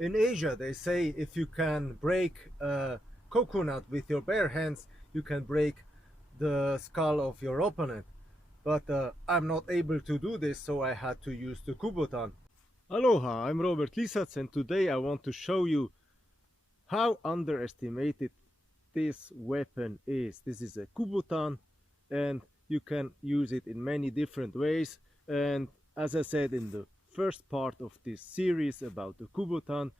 In Asia, they say if you can break a coconut with your bare hands, you can break the skull of your opponent. But I'm not able to do this, so I had to use the Kubotan. Aloha, I'm Robert Lisatz, and today I want to show you how underestimated this weapon is. This is a Kubotan, and you can use it in many different ways. And as I said in the first part of this series about the Kubotan,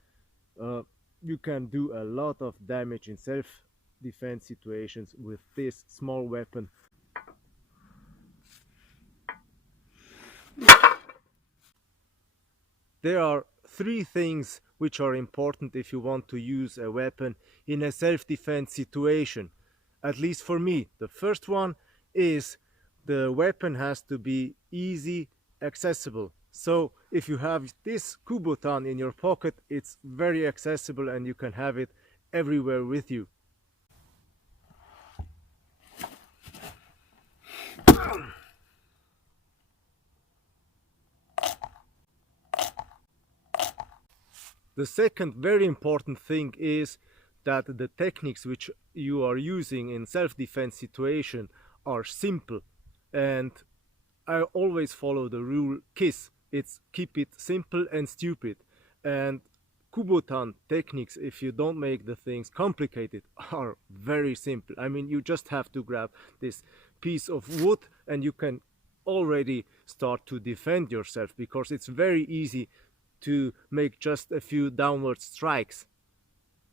uh, you can do a lot of damage in self-defense situations with this small weapon. There are three things which are important if you want to use a weapon in a self-defense situation. At least for me. The first one is the weapon has to be easy accessible. So if you have this Kubotan in your pocket, it's very accessible and you can have it everywhere with you. The second very important thing is that the techniques which you are using in self-defense situation are simple, and I always follow the rule KISS. It's keep it simple and stupid. And Kubotan techniques, if you don't make the things complicated, are very simple. I mean, you just have to grab this piece of wood and you can already start to defend yourself, because it's very easy to make just a few downward strikes.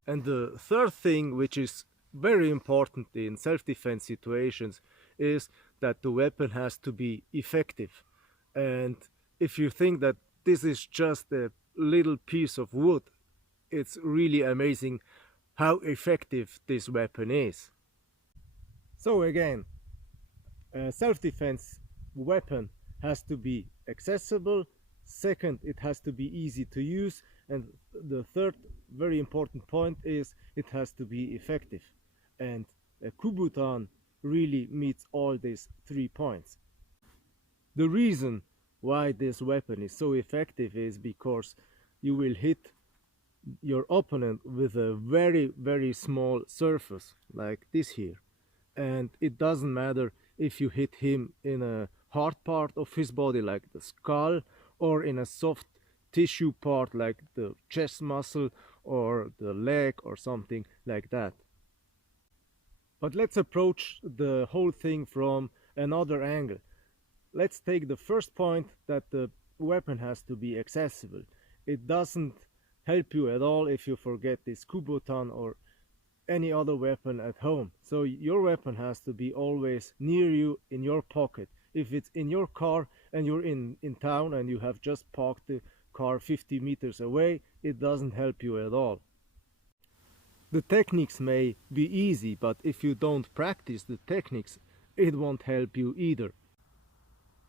And the third thing, which is very important in self-defense situations, is that the weapon has to be effective. And if you think that this is just a little piece of wood, it's really amazing how effective this weapon is. So again, a self-defense weapon has to be accessible. Second, it has to be easy to use. And the third very important point is it has to be effective. And a Kubotan really meets all these 3 points. The reason why this weapon is so effective is because you will hit your opponent with a very small surface like this here, and it doesn't matter if you hit him in a hard part of his body like the skull, or in a soft tissue part like the chest muscle or the leg or something like that. But let's approach the whole thing from another angle. Let's take the first point, that the weapon has to be accessible. It doesn't help you at all if you forget this Kubotan or any other weapon at home. So your weapon has to be always near you in your pocket. If it's in your car and you're in town and you have just parked the car 50 meters away, it doesn't help you at all. The techniques may be easy, but if you don't practice the techniques, it won't help you either.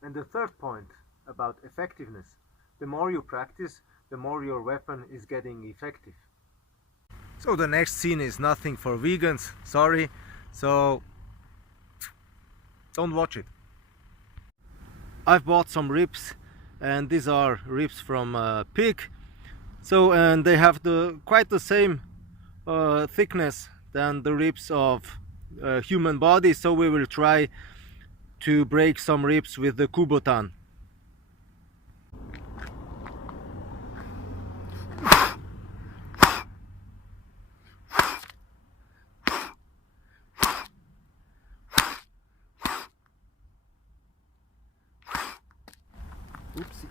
And the third point about effectiveness: the more you practice, the more your weapon is getting effective. So the next scene is nothing for vegans, sorry, so don't watch it. I've bought some ribs, and these are ribs from a pig. So, and they have quite the same thickness than the ribs of human body. So we will try to break some ribs with the Kubotan. Oopsie.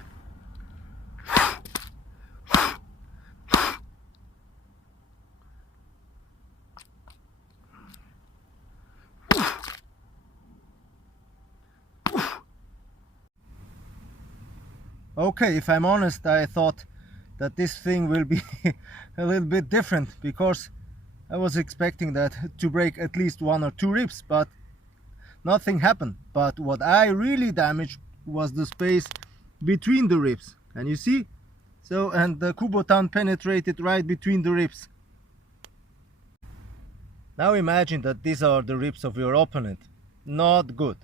Okay, if I'm honest, I thought that this thing will be a little bit different, because I was expecting that to break at least 1 or 2 ribs, but nothing happened. But what I really damaged was the space between the ribs. Can you see? So, and the Kubotan penetrated right between the ribs. Now imagine that these are the ribs of your opponent. Not good.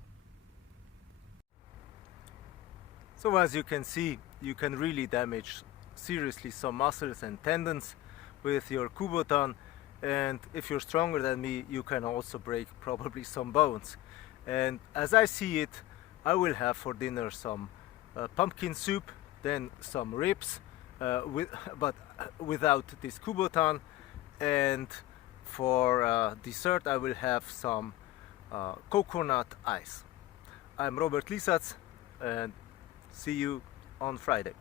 So as you can see, you can really damage seriously some muscles and tendons with your Kubotan, and if you're stronger than me, you can also break probably some bones. And as I see it, I will have for dinner some pumpkin soup, then some ribs, but without this Kubotan, and for dessert I will have some coconut ice. I'm Robert Lisatz, and see you on Friday.